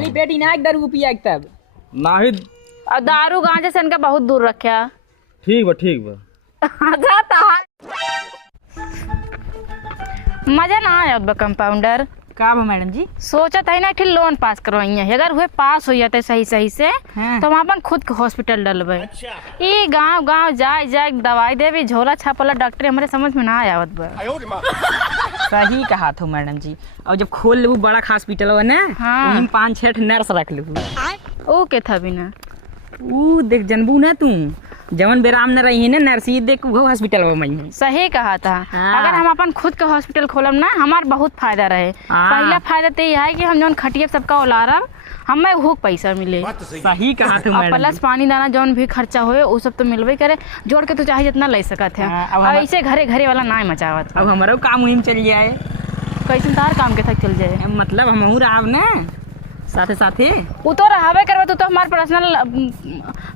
खाली पेट ही ना एक दारू पिया तब नाही। और दारू गांजे से इनका बहुत दूर रखा। ठीक बा जाता मजा ना आया कंपाउंडर का बा मैडम जी? सोचा था ना कि लोन पास करवाइए, अगर हुए पास हो जाते सही से हाँ। तो हम अपन खुद के हॉस्पिटल डलबे। ये गांव गांव जाए दवाई देवी झोला छापला डॉक्टर हमारे समझ में ना आवत बा। सही कहा था मैडम जी। और जब खोल लेबू बड़ा हॉस्पिटल हो ना, हाँ। वहीं 5-6 नर्स रख लेबू। ओ के था बिना ऊ देख जनबू ना तू, जवन बेराम न रही है ना नर्सी देख वो हॉस्पिटल में मैं सही कहा था। हाँ। अगर हम अपन खुद का हॉस्पिटल खोलब ना हमार बहुत फायदा रहे। हाँ। पहला फायदा तो ये है कि हम जौन खटिया सबका उलारब हमें वो पैसा मिले। सही कहा था और मैडम प्लस जी। पानी दाना जौन भी खर्चा होए वो सब तो मिलबे करे, जोड़ के तो चाहे जितना ले सकत है। हाँ, अब और हम- ऐसे घरे घरे वाला ना मचावत। अब हमारा काम मुहिम चल जाए, कैसे तार काम के तक चल जाए। मतलब हम राव ना साथे साथे। वो तो रहबे करबे, तो हमार पर्सनल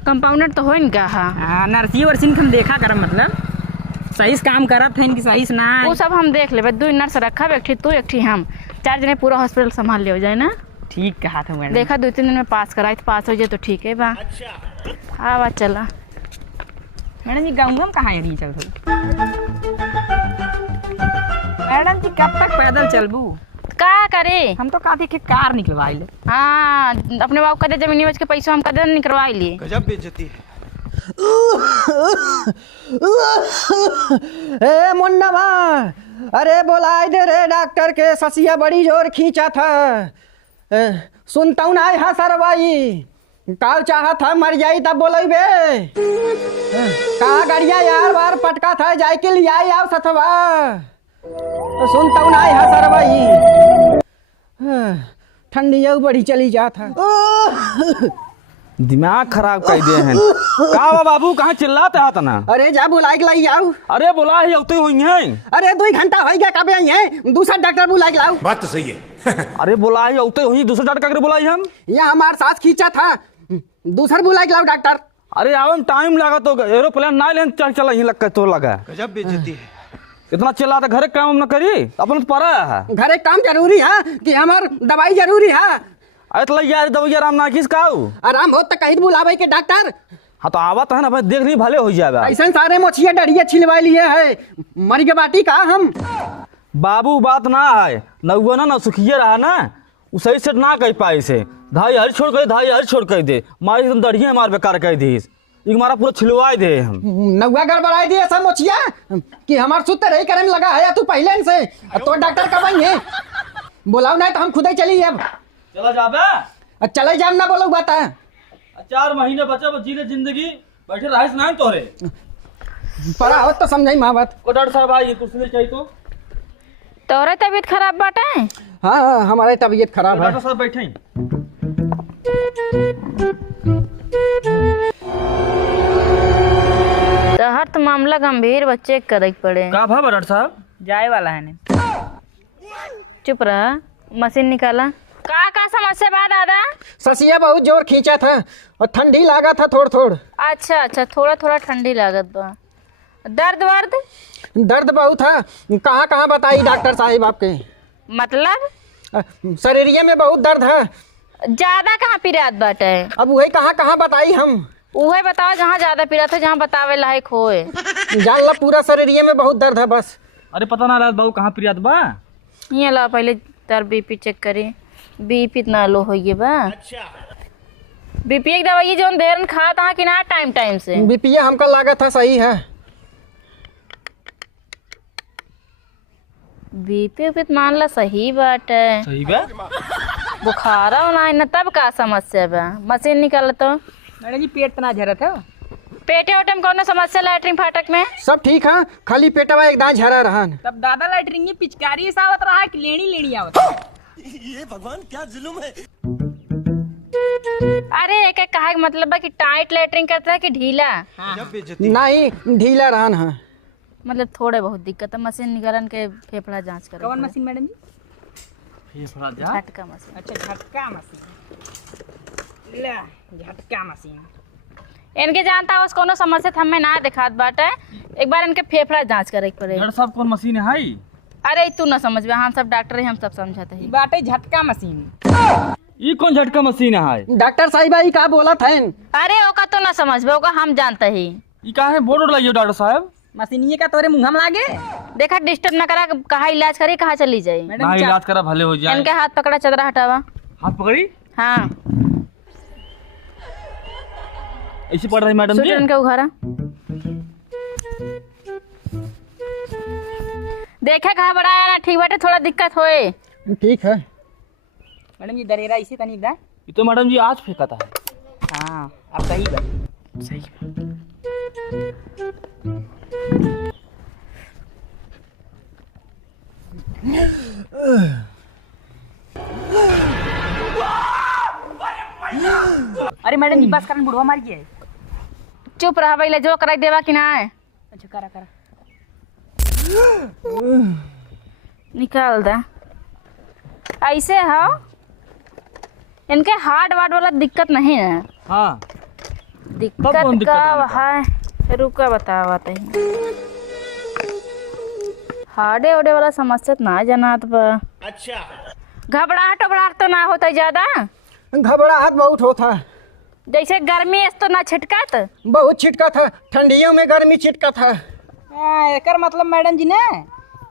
कंपाउंडर तो होइन का। हाँ, नर्सी वर्सिन हम देखा कर, मतलब सही से काम करत है कि सही से ना। वो सब हम देख लेबे। 2 नर्स रखब, एक ठी तू एक ठी हम, 4 जने पूरा हॉस्पिटल संभाल लियो जाए ना। ठीक कहा था मैडम। देखा 2-3 दिन में पास कराई तो पास हो जाए तो ठीक है बा। हाँ चला मैडम जी गाँव में कहाँ रही चल मैडम जी कब तक पैदल चलबू? का करे। हम तो कहते कि कार निकलवाई ले। हाँ अपने बाप का जमीन बेच के पैसा हम कदम निकलवा लिए। गजब बेइज्जती है। ए मुन्नवा, अरे बुलाए दे रे डॉक्टर के, ससिया बड़ी जोर खींचा था। सुनता हूँ ना यहाँ सरवाई काल चाहा था मर जाई तब बोलेबे। कहा गड़िया यार बार पटका था जाए के लिए आई आओ सथवा। सुनता हूँ ना यहाँ सरवाई ठंडी बड़ी चली जा था। दिमाग खराब कर दिए हैं। का बा बाबू कहाँ चिल्लाते हाथ ना? अरे जा बुलाए के लाई आओ। अरे बोला ही औते हुई हैं। अरे 2 घंटा हो गया कब आई है, दूसरा डॉक्टर बुला के लाओ। बात तो सही है। अरे बोला ही औते हुई दूसरा डॉक्टर के बुलाई हम। ये हमारे साथ खींचा था, दूसरा बुला के लाओ डॉक्टर। अरे आवे में टाइम लगा तो एरोप्लेन ना लेन चल यहीं लग तो लगा। गजब बेइज्जती है। इतना चिल्लाते घर काम न करी अपन तो परा है। घर एक काम जरूरी है कि हमार दवाई जरूरी है। अरे तो यार दवाई आराम ना किस काऊ। आराम हो तो कहीं बुलावे के डॉक्टर। हाँ तो आवत है ना भाई, देख नहीं भले हो जाएगा। ऐसा सारे मोछिया डरिया छिलवा लिए है, मर के बाटी का हम। बाबू बात ना है नौवा ना सुखिए रहा ना, उ सही से ना कह पाए से धाई हर छोड़ कर धाई हर छोड़ कर दे मारी एकदम दड़िए मार बेकार कह दी हमारा पूरा छिलवाए दे हम। नौवा गड़बड़ाई दिए सब मोछिया कि हमार सुत रही करे में लगा है तू पहले से। तो डॉक्टर कब आई है? बुलाओ नहीं तो हम खुद ही चली अब। चला जाबे चले जाम ना बोलो बात है। 4 महीने बचा जी ले जिंदगी बैठे रहे ना तोरे पढ़ा हो तो समझाई माँ बात। ओ डॉक्टर साहब आइए कुर्सी ले चाहिए तो। तोरे तबीयत खराब बाटे। हाँ हमारी तबीयत खराब है। डॉक्टर साहब बैठे तहर तो मामला गंभीर बच्चे करे पड़े। का भा डॉक्टर साहब? जाए वाला है ना। चुप रहा, मशीन निकाला। का समस्या बा दादा? ससिया बहुत जोर खींचा था और ठंडी लागा था थोड़ थोड़। अच्छा थोड़ा थोड़ा ठंडी लागत बा। दर्द वर्द? दर्द बहुत है। कहाँ कहाँ बताई डॉक्टर साहिब आपके? मतलब शरीरिये में बहुत दर्द है। ज्यादा कहाँ पीरात बाटे? अब वही कहाँ कहाँ बताई हम। उहे बताओ जहाँ ज्यादा पीरात है, जहाँ बतावे लायक होए। जान ला पूरा शरीरिये में बहुत दर्द है बस। अरे पता ना रात बाबू कहाँ प्रियात बा। ये ला पहले तार बीपी चेक करी। बीपी इतना लो हो गया बा। बीपी की दवाई जो देर खा था कि ना टाइम से? बीपीए हमका लागत था सही है। बीपी उपित मान ला सही बात है। सही बा। बुखार ना न तब का समस्या बा? मशीन निकाल तो। मैडम जी पेट तना झरत है। पेटे ओटे में कौन समस्या? लैट्रिन फाटक में सब ठीक है, खाली पेटवा एकदम झरा रहा। तब दादा लैटरिंग में पिचकारी सावत रहा कि लेनी आवत? ये भगवान क्या जुल्म है। अरे एक कहा के मतलब बा कि टाइट लैट्रिन करता है कि ढीला? गजब बेइज्जती। नहीं ढीला रहन है। मतलब थोड़े बहुत दिक्कत है। मशीन निकालन के फेफड़ा जांच करो। कौन मशीन मैडम जी? झटका मशीन। अच्छा झटका मशीन। ले झटका मशीन। इनके जानता हो कोनो समस्या हमें ना दिखात बाटे। एक बार इनके फेफड़ा जांच करे के पड़े। डॉक्टर साहब कौन मशीन है? अरे तू ना समझ हम सब डॉक्टर हैं, हम सब समझते हैं। बाटे झटका मशीन। ये कौन झटका मशीन है? डॉक्टर साहिबा ई का बोला थे? अरे ओका तो ना समझ ओका हम जानते ही। ये का है बोर्ड लगाइए डॉक्टर साहब। मशीनिए का तोरे मुंह में लागे। देखा डिस्टर्ब ना करा, कहाँ इलाज करी कहाँ चली जाए। ना इलाज करा भले हो जाए। इनके हाथ पकड़ा, चदरा हटावा। हाथ पकड़ी हाँ ऐसी पड़ रही मैडम जी। सूट इनके उघारा। देखे कहाँ बड़ा है ना, ठीक बाटे, थोड़ा दिक्कत होए। ठीक है मैडम जी दरेरा इसी तनी दा। ये तो मैडम जी आज फेंका था। हाँ अब सही बा। सही अरे मैडम जी बस करन बुढ़वा मार गया। चुप रहा भाई, जो कराई देवा कि ना है। अच्छा करा करा। निकाल दे। ऐसे हो इनके हार्ड वार्ड वाला दिक्कत नहीं है। हाँ दिक्कत कौन दिक्कत का है? है रुका बतावत है। हार्डे ओडे वाला समस्या ना जनात बा। अच्छा घबराहट उबराहट तो ना होता ज्यादा। घबराहट बहुत होता है। जैसे गर्मी है तो ना छिटकात। बहुत छिटका था, ठंडियों में गर्मी छिटका था। एकर मतलब मैडम जी ने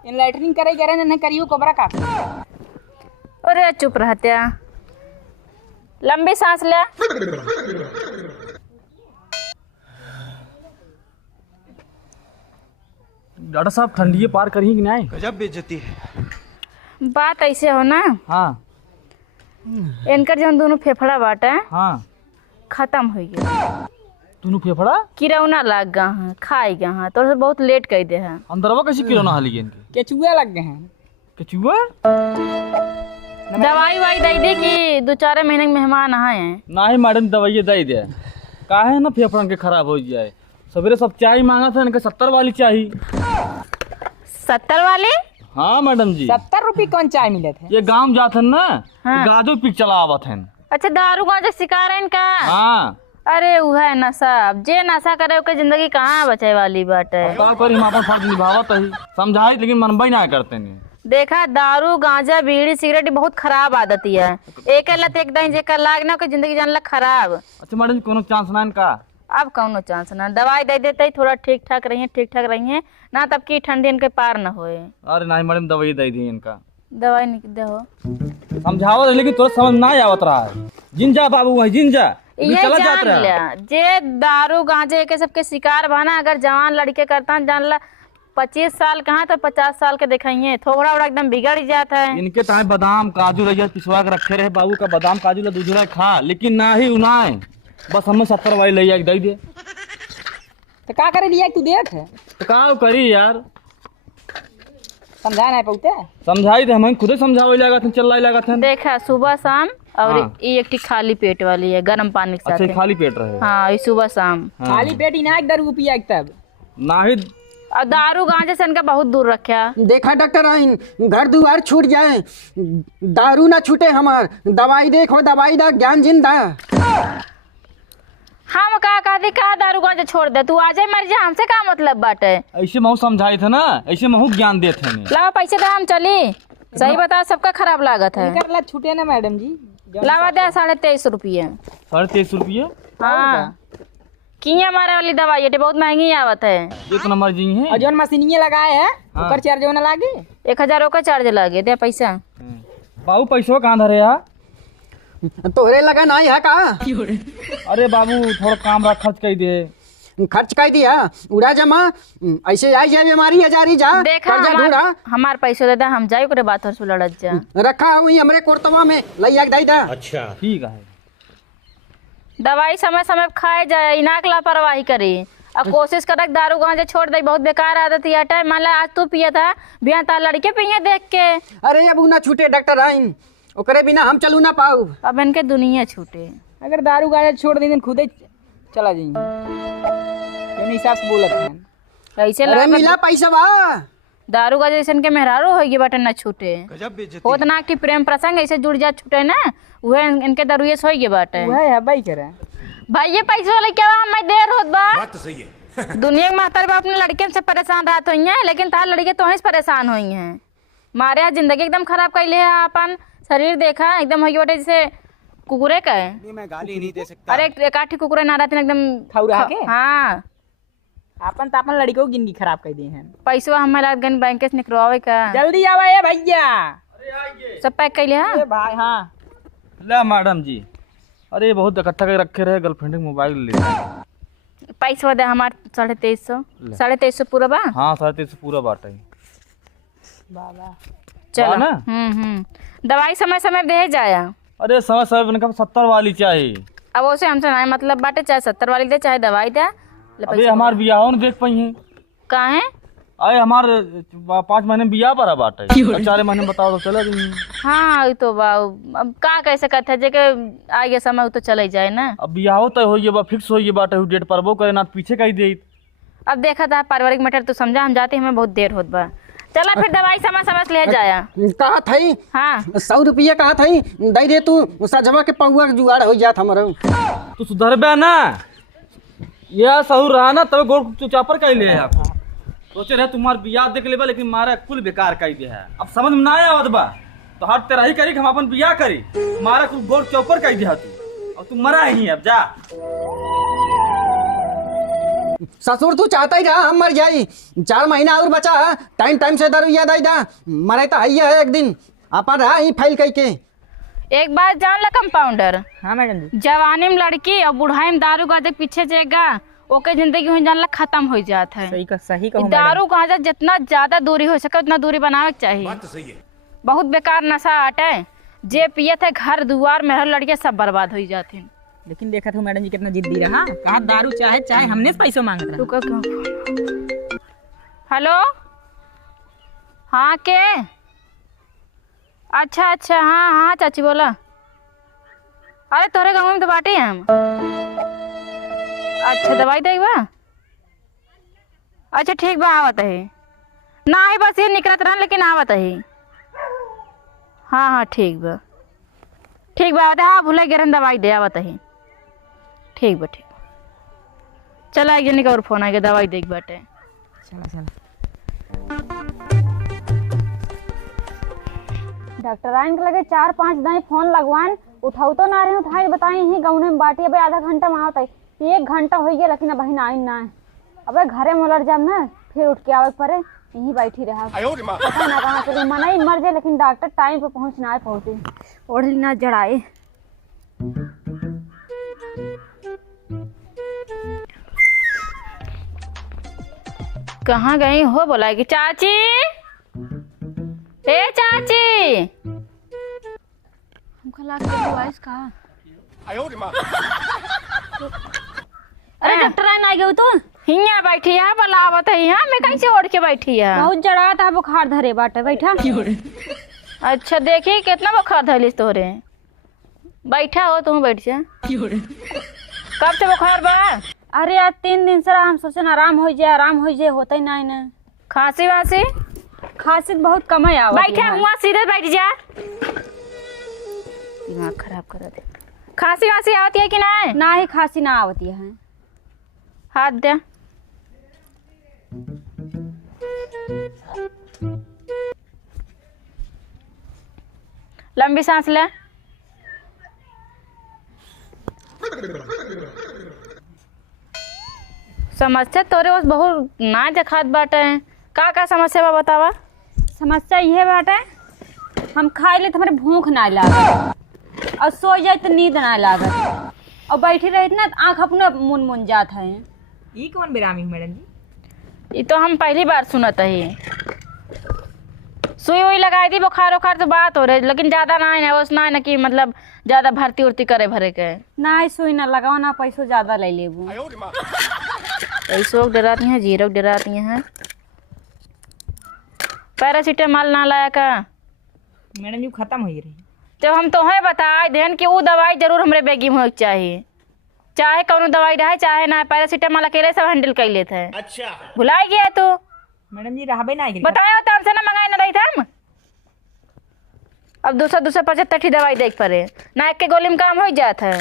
इन लैटरिन करे गरे ने करियो कोबरा काट। अरे चुप रहत्या, लंबी सांस ले। डॉक्टर साहब ठंडी पार करी कि नहीं? गजब बेइज्जती है। बात ऐसे हो ना, हाँ इनकर जन दोनों फेफड़ा बाटे हाँ खत्म हो गया। दोनों फेफड़ा किरौना लाग गया है, खाई गया है, तो बहुत लेट कर दे है। अंदरवा कैसे किलो ना हाली इनके? केचुआ लग गए हैं। केचुआ दवाई वाई दे दी कि 2-4 महीने के मेहमान आए हैं। ना ही मैडम दवाई दे दे काहे ना फेफड़न के खराब हो जाए। सवेरे सब चाय मांगा था, इनके 70 वाली चाहिए। 70 वाले? हाँ मैडम जी। 70 रुपये कौन चाय मिले थे? ये गांव जाते हैं ना, हाँ। गाजो पिक चलावत हैं। अच्छा दारू गांजा शिकार है इनका। हाँ अरे वो है नशा। अब जे नशा करे ओके जिंदगी कहाँ बचे वाली बात है। का करी हम अपन फर्ज निभावत ही समझाई, लेकिन मनबई ना करते नहीं। देखा दारू गांजा बीड़ी सिगरेट बहुत खराब आदत है। एक लत एक दिन जेकर लाग ना ओके जिंदगी जानला खराब। अच्छा मैडम जी कोनो चांस ना इनका? अब कौनो चांस ना, दवाई दे देते ही थोड़ा ठीक ठाक रहिए ना, तब की ठंडी इनके पार न होए। अरे नहीं मैडम दवाई दे दी इनका। दवाई निक दे हो समझावत है, लेकिन थोड़ा समझ ना आवत रहा है। जिंजा बाबू है जिंजा ये चला जान जात रहा। लिया जे दारू गांजे के सबके शिकार बना। अगर जवान लड़के करता जान ला 25 साल कहाँ तो 50 साल के दिखाइए, थोड़ा बड़ा एकदम बिगड़ जाता है। इनके टाइम बादाम काजू रह पिछवा के रखे रहे बाबू का, बादाम काजू ला दूध रहे खा, लेकिन ना ही उनाए। बस हमें 70 वाली ले जाके दे दे। तो का करे लिया तू देख तो का करी यार, समझा नहीं पाते। समझाई थे हम खुद समझावे लगा थे, चल लगा थे। देखा सुबह शाम और हाँ। ये एक खाली पेट वाली है गर्म पानी के अच्छा साथ। खाली पेट रहे। हाँ ये सुबह शाम। हाँ। खाली पेट ही ना एक दारू पिया तब। ना ही और दारू गांजे से इनका बहुत दूर रखा। देखा डॉक्टर आइन, घर दुआर छूट जाए, दारू ना छूटे हमार। दवाई देखो, दवाई दा, ज्ञान जिंदा। हम का कहती का दारू गांजे छोड़ दे, तू आजे मर जा, हमसे का मतलब बाटे। ऐसे महू समझाए थे ना, ऐसे महू ज्ञान देते हैं। लावा पैसे दे, हम चली। सही बता सबका खराब लागत है। कर ला छूटे ना मैडम जी। लावा दे 23.5 रुपये। 23.5 रुपये? हाँ किया मारे वाली दवाई है, बहुत महंगी आवत है। एक नंबर जी है। और जोन मशीनिए लगाए है हाँ। ओकर चार्ज ना लागे। 1000 का चार्ज लागे, दे पैसा। बाबू पैसवा कहाँ धरे है? तोहरे लगा ना है का? अरे बाबू थोड़ा काम रख खर्च कर दे। खर्च कर दिया, उड़ा जमा। ऐसे आई जाए बीमारी हजारी जा। देखा कर्जा ढूंढा। हमार पैसे दे दे, हम जाए करे बात और लड़त जा। रखा हुई हमरे कोर्तवा में, लैया दई दा। अच्छा ठीक है। दवाई समय समय पे खाए जाए, इनाक लापरवाही करे। अब कोशिश कर दारू गांजे छोड़ दे, बहुत बेकार आदत है। हटे मान ला आज तू पिया था, बिया तार लड़के पिए देख के। अरे अब ना छूटे डॉक्टर आइन, ओकरे बिना हम चलू ना पाऊ। अब इनके दुनिया छूटे। अगर दारू गाजा छोड़ दी खुद ही चला जाइए। क्यों हिसाब से बोलत हैं। ऐसे अरे मिला पैसा बा। दारू गांजे जैसे इनके मेहरारू होगी बटन न छूटे। गजब बेइज्जती होत ना कि प्रेम प्रसंग ऐसे जुड़ जा छूटे ना, वह इनके दारुए से होगी बाटे। वह है भाई करे भाई ये पैसे वाले क्या हम देर होत बा। बात तो सही है। दुनिया के महतर बा अपने लड़के से परेशान रहत हुई हैं, लेकिन तार लड़के तो ही परेशान हुई हैं। मारे यहाँ जिंदगी एकदम खराब कर ले है। अपन शरीर देखा एकदम हो गई बटे जैसे कुकुरे का है? नहीं मैं गाली नहीं दे सकता। अरे एक आठी कुकुरे ना रहते एकदम खाऊ रहा के? हाँ अपन तो अपन लड़कों की जिंदगी खराब कर दी है। पैसा हमारा गन बैंक से निकलवावे का जल्दी आवा ये भैया। सब पैक कर लिया। ए भाई हाँ ला मैडम जी, अरे ये बहुत इकट्ठा करके रखे रहे, गर्लफ्रेंड के मोबाइल ले। पैसा दे हमार 2350 2350 पूरा बा। हाँ 2350 पूरा बाटा है। बाबा चलो ना? दवाई समय समय दे जाया। अरे समय समय मैंने कहा 70 वाली चाहिए। अब उसे हमसे नहीं मतलब बाटे, चाहे 70 वाली दे चाहे दवाई दे। अबे हमार बियाह नहीं देख पाई है। कहाँ है? अरे हमार 5 महीने बियाह पर बाटा है, 4 महीने बताओ तो चले गई। हाँ ये तो बा अब का कैसे कहते हैं जेके आगे समय वो तो चले जाए ना। अब बियाह तय होइए बा, फिक्स होइए बाटा, डेट परबो करे ना पीछे कही दे। अब देखा था पारिवारिक मैटर तो समझा, हम जाते हमें बहुत देर होत बा। चला फिर दवाई समय समय से ले जाया। कहा थई हाँ 100 रुपया कहा थई दे दे तू सजवा के पौआ के जुगाड़ हो जात हमारा। तू सुधरबे ना, यह सहूर रहा ना तब गोड़ चुचापर कह ले। आप सोचे रहे तुम्हार बियाह देख लेबा, लेकिन मारा कुल बेकार कह दे है। अब समझ में ना आवत बा तो हर तेरा ही करी, हम अपन बियाह करी, मारा कुल गोड़ चौपर कह दिया तू। अब तू मरा ही अब जा। ससुर तू चाहता ही रहा हम मर जाई, 4 महीना और बचा, टाइम टाइम से दरुया दई दा, मरे तो है एक दिन अपन रहा ही फैल कह के। एक बात जान ला कंपाउंडर, हाँ मैडम जी। जवानी में लड़की और बुढ़ाई में दारू गाजे पीछे जाएगा ओके जिंदगी में जान ला खत्म हो जाता है। सही कहूँ दारू गाजा जितना ज्यादा दूरी हो सके उतना दूरी बनावे के चाहिए। बात तो सही है। बहुत बेकार नशा आटे, जे पियत है घर दुआर में हर लड़के सब बर्बाद हो जाते हैं। लेकिन देखा था मैडम जी कितना जिद्दी रहा, कहा दारू चाहे चाहे हमने से पैसा मांग रहा। रुको क्यों? हेलो हाँ के? अच्छा अच्छा हाँ हाँ चाची बोला। अरे तोरे गाँव में तो बाटे हैं हम। अच्छा दवाई दे बा? अच्छा ठीक बा आवत है ना ही बस ये निकलत रहा लेकिन आवत है। हाँ हाँ ठीक बा आवत है। हाँ भूले गिरन दवाई दे आवत है। ठीक बा ठीक। चला एक जनी का और फोन आ गया, दवाई देख बाटे। चला चला। डॉक्टर आइन के लगे 4-5 दाई फोन लगवान उठाऊ तो ना रहे उठाई बताई ही गाँव में बाटी। अबे आधा घंटा में आवत है, 1 घंटा हो गया लेकिन अभी आइन ना है। अबे घरे मोलर जाम ना फिर उठ के आवे परे, यहीं बैठी रहा पता ना कहाँ चली। मना ही मर जाए लेकिन डॉक्टर टाइम पे पहुँचना है पहुँचे ओढ़ली ना जड़ाए। कहाँ गई हो बोलाएगी? चाची ए चाची, हमको लग गया कहा। अरे डॉक्टर आइन आ गए तो हिया बैठी है बुलावत है। यहाँ मैं कैसे ओढ़ के बैठी है? बहुत जड़ा था बुखार धरे बाटे बैठा। अच्छा देखी कितना बुखार धलिस तोरे। बैठा हो तुम, बैठ जा। कब से बुखार बा? अरे यार 3 दिन से हम सोचन आराम हो जाए होता ही ना। खांसी वासी? खांसी बहुत कम है आवत। बैठा हुआ सीधे बैठ जा, दिमाग खराब कर दे। खांसी वासी आती है कि नहीं? ना ही खांसी ना आवती है। हाथ दे। लंबी सांस ले। समस्या तोरे बस बहुत ना जखात बाटे। का समस्या बा बतावा? समस्या ये बाटे हम खाए ले तो हमारे भूख ना लागत और सो जाए तो नींद ना लागत और बैठी रही ना तो आँख अपने मुन जात है। ये कौन बेरामी है मैडम जी? ये तो हम पहली बार सुनत है। सुई हुई लगाई थी बुखार उखार तो बात हो रही, लेकिन ज्यादा ना है उस ना कि मतलब ज्यादा भर्ती उर्ती करे भरे के। ना ही सुई ना लगाओ ना पैसों ज्यादा ले लेबू। पैसों डराती हैं, जीरो डराती हैं। पैरासीटामॉल ना लाया का? मैडम जी खत्म हो रही। जब हम तोहें बताए देन कि वो दवाई जरूर हमरे बेगी में होके चाहिए, चाहे कौनो दवाई रहे चाहे ना। पैरासीटामॉल अकेले सब हैंडल कर लेते हैं। अच्छा भुलाई गया तू? मैडम जी रहबे ना बताया तो हमसे ना मंगाए ना रही हम। अब 275 दवाई देख पड़े ना, एक के गोली में काम हो जाता है।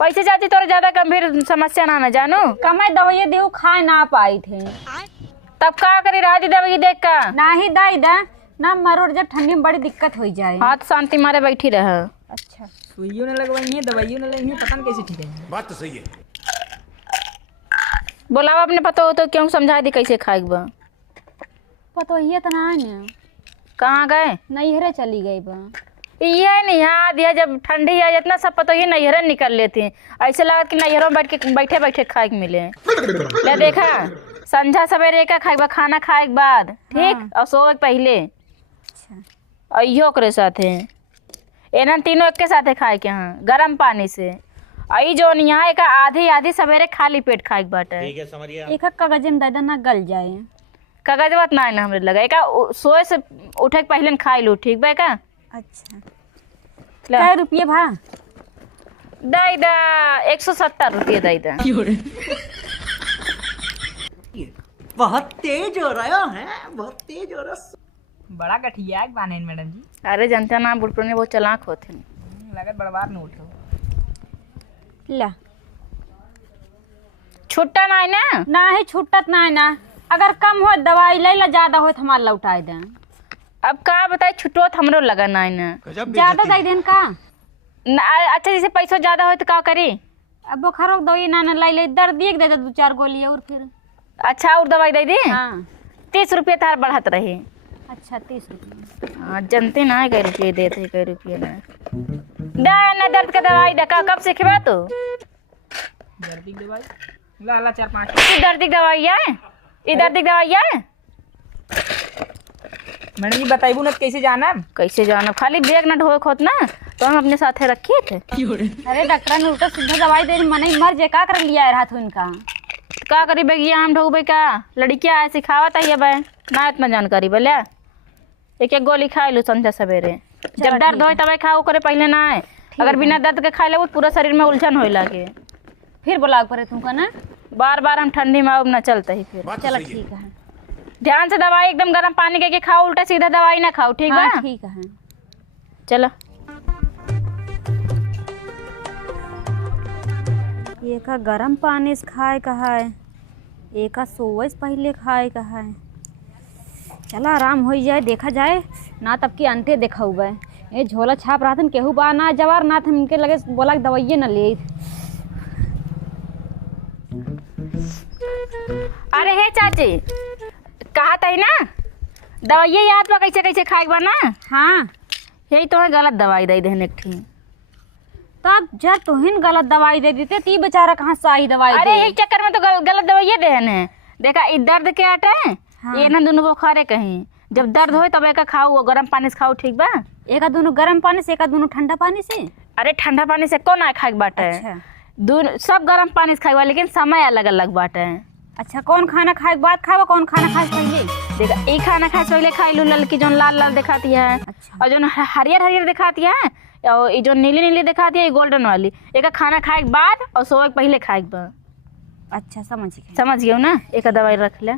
वैसे चाची तोरा ज्यादा गंभीर समस्या ना जानू। कमे दवाई दे खा ना पाई थे तब का करी राजी दवाई देख का? ना ही दाई दा ना मरोड़ जब ठंडी में बड़ी दिक्कत हो जाए। हाथ शांति मारे बैठी रह। अच्छा सुइयों ने लगवाई है, दवाइयों ने लगवाई है, पता नहीं कैसे ठीक है। बात तो सही है। बोलावा अपने पता हो तो क्यों समझा दी कैसे खाएक बा। पतो ये तो ना है, कहाँ गए? नैहरे चली गई बा। ये नहीं दिया जब ठंडी है इतना सब पता ही नैहरे निकल लेते हैं। ऐसे लगा कि नैहरों में बैठे बैठे खाए के मिले। ले देखा संझा सवेरे का खाए खाना खाए के बाद ठीक और सोए के पहले और इहो ओकरे साथे एना तीनों एक के साथे खाए के यहाँ गर्म पानी से। आई जो यहाँ एक आधी आधी सवेरे खाली पेट खाए के बाटे। ठीक है समझिए। एक कागज में दादा ना गल जाए। कागज बात ना हमरे लगा एक सोए से उठे के पहले खाई लू ठीक बा का। अच्छा क्या रुपये भा? दाई दा 170 रुपये दाई दा। बहुत तेज हो रहा है, बहुत तेज हो रहा। बड़ा गठिया है बाने मैडम जी। अरे जनता ना बुढ़पुर ने बहुत चालाक होते हैं। लागत बड़बार न उठो। ला छुट्टा ना है ना? ना है छुट्टत ना है ना। अगर कम हो दवाई ले ला, ज्यादा हो तो हमारा लौटाए दे। अब का बताए छुट्टो तो हमरो लगा ना है ना। ज्यादा दे देन का ना अच्छा जैसे पैसा ज्यादा हो तो का करी? अब बुखारो दवाई ना ना लाई ले, दर्द एक दे दे 2-4 गोली और फिर। अच्छा और दवाई दे दी। हाँ 30 रुपये तार बढ़त रहे। अच्छा 30 रुपये। हाँ जनते ना है कई रुपये देते कई रुपये ना ना दर्द का दवाई दे कब से खिबा तो दर्द की दवाई ला ला 4-5 दर्द की दवाई है ये दर्द की दवाई है। मैडम जी बताइबू ना कैसे जाना? कैसे जाना खाली बैग ना ढोए खोत ना तो हम अपने साथे रखे थे। अरे डॉक्टर ने उल्टा सीधा दवाई दे मन ही मर जे का कर लिया है रात इनका। का करी बेगिया हम ढोबे का लड़कियां आए सिखावत है बे ना इतना जानकारी बोले एक एक गोली खा लो संझा सवेरे जब दर्द हो तब खाओ करे पहले ना है। अगर बिना दर्द के खा ले पूरा शरीर में उलझन होए लगे फिर बुला पड़े तुमका ना। बार बार हम ठंडी में अब ना चलते ही फिर। बात तो चलो सही है। ठीक है। ध्यान से दवाई एकदम गर्म पानी के खाओ उल्टा सीधा दवाई ना खाओ ठीक हाँ है। ठीक है। चलो एक गरम पानी से खाए का है, एक सोवे से पहले खाए का है। चला आराम हो जाए देखा जाए ना तब की अंते देखा हुआ है। ये झोला छाप रहा था केहू बा ना जवार ना था इनके लगे बोला दवाइये न ले। अरे हे चाची कहा था ना दवाई याद बा कैसे कैसे खाए बा ना। हाँ यही तो गलत दवाई दे देने एक ठीक। तब जब तुहिन गलत दवाई दे देते ती बेचारा कहाँ से आई दवाई अरे दे। एक चक्कर में तो गलत दवाई देने देखा इस दर्द के आटे हाँ। ये ना दोनों बुखारे कहीं जब दर्द हो तब एक खाओ गर्म पानी से खाओ ठीक बा। एक दोनों गर्म पानी से एक दोनों ठंडा पानी से। अरे ठंडा पानी से कौन आए खाए बाटे अच्छा दोनों सब गर्म पानी से खाए लेकिन समय अलग अलग बाटे। अच्छा कौन खाना खाए के बाद खावा कौन खाना खाए से पहले? देखा एक खाना खाए से पहले खाई लू ललकी जो लाल लाल दिखाती है अच्छा। और जो हरियर हरियर दिखाती है और ये जो नीली नीली दिखाती है ये गोल्डन वाली एक खाना खाए के बाद और सोए के पहले खाए के बाद। अच्छा समझ गए। समझ गए ना एक दवाई रख ले।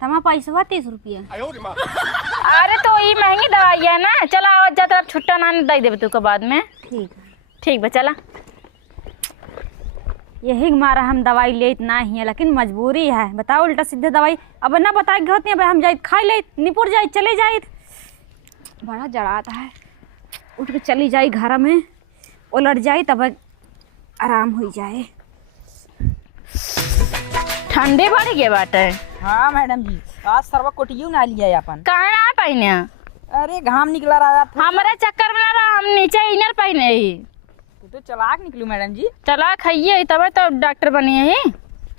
तमा पैसा 30 रुपया। अरे तो ये महंगी दवाई है ना। चलो आवाज जा तरफ छुट्टा ना दे देवे तू के बाद में। ठीक है ठीक बा चला। यही मारा हम दवाई ले ना ही है लेकिन मजबूरी है। बताओ उल्टा सीधे दवाई अब ना बता के होती है भाई हम जाए खा ले निपुर जाए चले जाए। बड़ा जड़ाता है उठ के चली जाए घर में उलट जाए तब आराम हो जाए। ठंडे बढ़ गए बाटे। हाँ मैडम जी आज सर्व कोटियो ना लिया है अपन। कहाँ ना पहने अरे घाम निकला रहा था। हमारे चक्कर में ना रहा हम नीचे इनर पहने ही तो चलाक निकलू मैडम जी। चला खाइए तब तो डॉक्टर बनिए ही।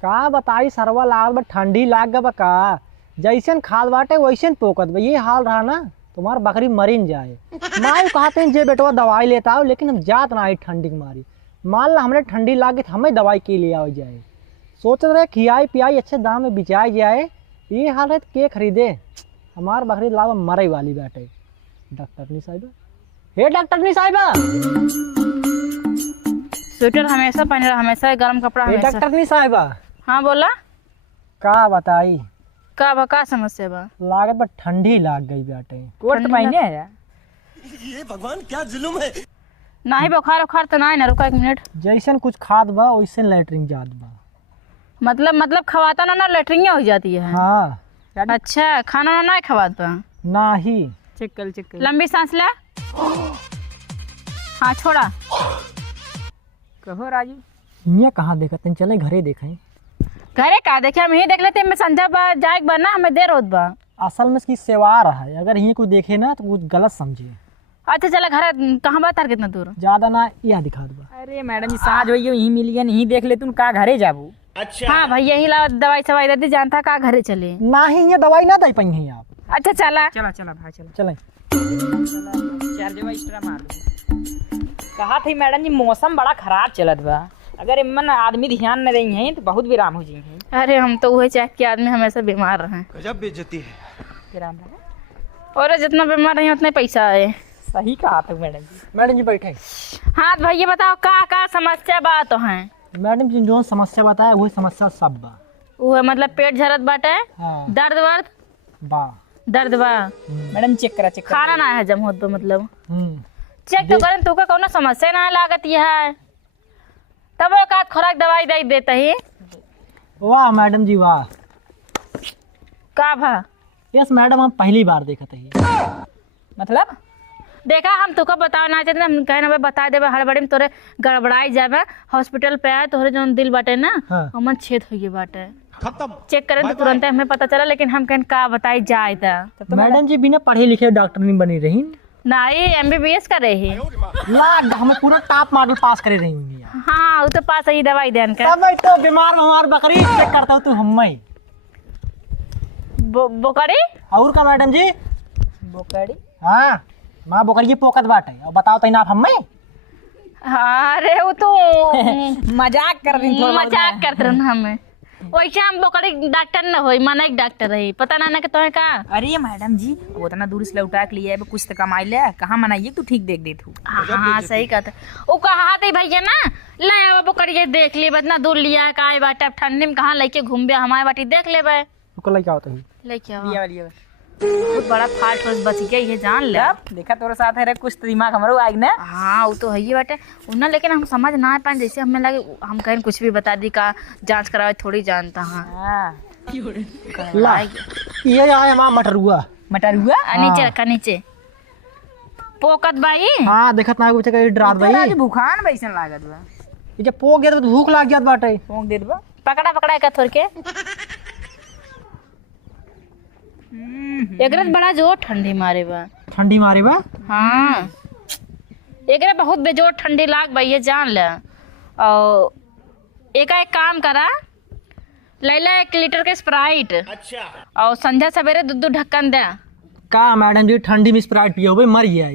का बताई सरवा लाग बा ठंडी लाग गया का जैसन खाद बाटे वैसन पोकत बा। ये हाल रहा ना तुम्हार बकरी मरीन जाए। माँ कहते हैं जे बेटवा दवाई लेता हो लेकिन हम जात ना आई ठंडी की मारी। मान ला हमने ठंडी लागे तो हमें दवाई के लिए आ जाए। सोच रहे खियाई पियाई अच्छे दाम में बिचाई जाए। ये हाल है तो के खरीदे हमार बकरी लावा मरे वाली बाटे। डॉक्टर नहीं साहिबा हे डॉक्टर नहीं साहिबा स्वेटर हमेशा पहने रहा हमेशा गर्म कपड़ा हे हमेशा। डॉक्टर नहीं साहिबा हाँ बोला का बताई का समस्या बा। लागत बा ठंडी लाग गई बाटे। कोट पहने है यार। ये भगवान क्या जुल्म है। नहीं बुखार उखार तो नहीं ना रुका 1 मिनट। जैसन कुछ खाद बा वैसन लैटरिन जात बा। मतलब खवाता ना लेटरिंग हो जाती है। हाँ अच्छा खाना ना खवात बा नाही चेक कर लंबी सांस ले। हाँ छोड़ा। कहो राजू। हियाँ कहाँ देखा तन चले घरे देखें। घरे का देखे हम यही देख लेते मैं संध्या बा जाए बा ना हमें देर होत बा। असल में इसकी सेवा आ रहा है, अगर यहीं कोई देखे ना तो कुछ गलत समझे। अच्छा चला घर कहाँ बा तार कितना दूर? ज्यादा ना यह दिखा दो। अरे मैडम जी साँझ हो यही मिल गया नहीं देख ले तुम का घरे जाबू। हाँ भाई यही ला दवाई सवाई देती जानता का घरे चले। ना ही ये दवाई ना दे पाई हैं आप। अच्छा चला। चला चला भाई चला। चलें। चार जगह एक्स्ट्रा मार दो। कहा थी मैडम जी मौसम बड़ा खराब चलत बा, अगर इमन आदमी ध्यान न रही हैं तो बहुत विराम हो जाएंगे। अरे हम तो वही चाह के आदमी हमेशा बीमार रहे। गजब बेइज्जती है। विराम रहे। और जितना बीमार रही उतने पैसा आए। सही कहा था मैडम जी। मैडम जी बैठे। हाँ तो भैया बताओ का समस्या बा तो है? मैडम जी जो समस्या बताया वही समस्या सब बा। वो है मतलब पेट झरत बाटे, हाँ दर्द वर्द बा। दर्द बा, मैडम चेक करा चेक खाना ना हजम होत बा मतलब। हम्म। चेक तो करें तो का कौनो समस्या ना लागत ये है तब एक आध खुराक दवाई दे देता ही। वाह मैडम जी वाह। का भा? यस मैडम हम पहली बार देखा था। मतलब देखा हम तुका बताओ ना चाहते हम कहे ना बता देबे हड़बड़ी में तोरे गड़बड़ाई जाबे हॉस्पिटल पे आए तोरे जो दिल बाटे ना हाँ। हमन छेद हो गए बाटे। खत्म। चेक करें तो तुरंत हमें पता चला लेकिन हम कहन का बताई जाए था। मैडम जी बिना पढ़े लिखे डॉक्टर नहीं बनी रही। ना ये MBBS करे ही। लाग हमें पूरा टॉप मॉडल पास करे रही होंगी। हाँ वो तो पास ही दवाई देन का। तब तो बीमार हमार बकरी चेक करता हूँ तू हम ही। बोकड़ी और का मैडम जी? बोकड़ी। हाँ माँ बोकरी की पोकत बाटे और बताओ तो आप हम ही। हाँ अरे वो तो मजाक कर रही थोड़ा बहुत। मजाक करते रहन हमें। वैसे हम बोकड़ी डॉक्टर न होई माना एक डॉक्टर रही पता ना कि तुम्हें का। अरे मैडम जी वो इतना दूर से लौटा के लिए कुछ तो कमाई ले कहाँ मनाइए तू ठीक देख दे तू। हाँ सही कहते वो कहा थे भैया ना ले बोकड़ी देख लिए इतना दूर लिया का बाटे अब ठंडी में कहाँ लेके घूम हमारे बाटी देख ले तो लेके आओ तो ही। लेके आओ। लिया लिया बहुत बड़ा फाल्ट हो बच गया ये जान ले। देखा तोरे साथ है रे कुछ तो दिमाग हमारो आएगा ना। हाँ वो तो है ही बाटे उन्ना लेकिन हम समझ ना पाए जैसे हमें लगे हम कहीं कुछ भी बता दी का जांच करावे थोड़ी जानता। हाँ हाँ ला ये आए हमारा मटरुआ। मटर हुआ। नीचे रखा नीचे पोकत बाई। हाँ देखत ना कुछ कहीं डरात भाई। आज भूखान वैसन लागत बा। ये जब पोक गया तो भूख लाग गया बाटे। पोंक दे दबा। पकड़ा का थोड़ के एकरा बड़ा जोर ठंडी मारे बा। ठंडी मारे बा। हाँ एकरा बहुत बेजोर ठंडी लाग बा ये जान ले। और एक काम करा लैला 1 लीटर के स्प्राइट। अच्छा। और संध्या सवेरे दूध ढक्कन दे। का मैडम जी ठंडी में स्प्राइट पियो भाई मर गया।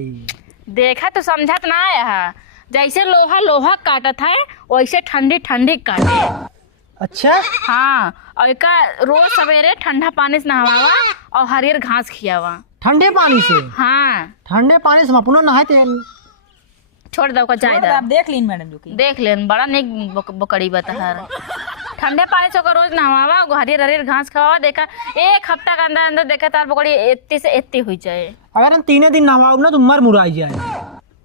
देखा तो समझत ना आया जैसे लोहा काटत है वैसे ठंडी काटे। अच्छा। हाँ और एक रोज सवेरे ठंडा पानी से नहवावा और हरियर घास खियावा। ठंडे पानी से? हाँ ठंडे पानी से हम अपनो नहाते। छोड़ दो का जाए आप देख लीन मैडम जो की देख लेन बड़ा निक बकड़ी बता ठंडे पानी से रोज नहवावा हरियर घास खवावा। देखा 1 हफ्ता के अंदर देखा तार बकड़ी 80 से 80 हुई जाए। अगर हम 3 दिन नहवाओ ना तो मर मुराई जाए।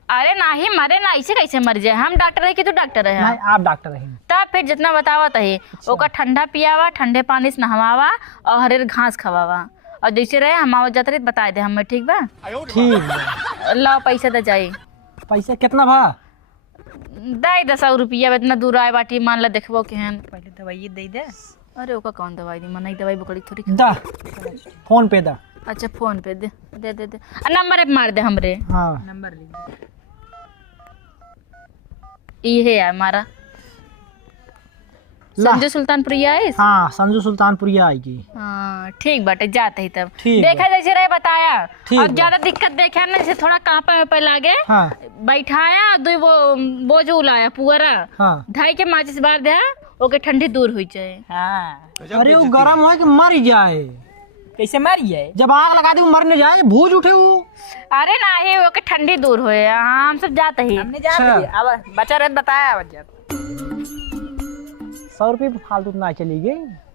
अरे नहीं मरे ना ऐसे कैसे मर जाए हम डॉक्टर है कि तू डॉक्टर है? नहीं आप डॉक्टर हैं। तब फिर जितना बतावत है ओका ठंडा पियावा ठंडे पानी से नहवावा और हरियर घास खवावा और जैसे रहे हम आवत जाते बता दे हमें ठीक बा। ठीक बा। लाओ पैसा दे जाई। पैसा कितना भा? दे 10 रुपया इतना दूर आए बाटी मान ला देखबो केहन। पहले दवाई दे दे। अरे ओका कौन दवाई दी मना दवाई बकड़ी थोड़ी। दा फोन पे दा। अच्छा फोन पे दे दे दे दे नंबर मार दे हमरे। हाँ नंबर लिख ये है हमारा संजू सुल्तानपुरिया है। हाँ संजू सुल्तानपुरिया आएगी। हाँ ठीक बाटे जाते ही तब ठीक देखा जैसे रहे बताया। ठीक और बा। ज्यादा दिक्कत देखा ना जैसे थोड़ा कांपा लागे। हाँ बैठाया दो वो जो लाया पुअरा हाँ। ढाई के माचिस बार दे ओके ठंडी दूर हुई जाए। हाँ अरे वो गरम हो कि मर जाए। कैसे मारी है? जब आग लगा दे मर न जाए भूज उठे वो। अरे नहीं ओके ठंडी दूर हुए। हाँ हम सब जाते ही। हमने जाते अब बचा रहे बताया अब जा 100 रुपये फालतू ना चली गई।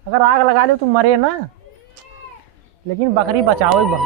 अगर आग लगा दे तो मरे ना लेकिन बकरी बचाओ ही बहुत।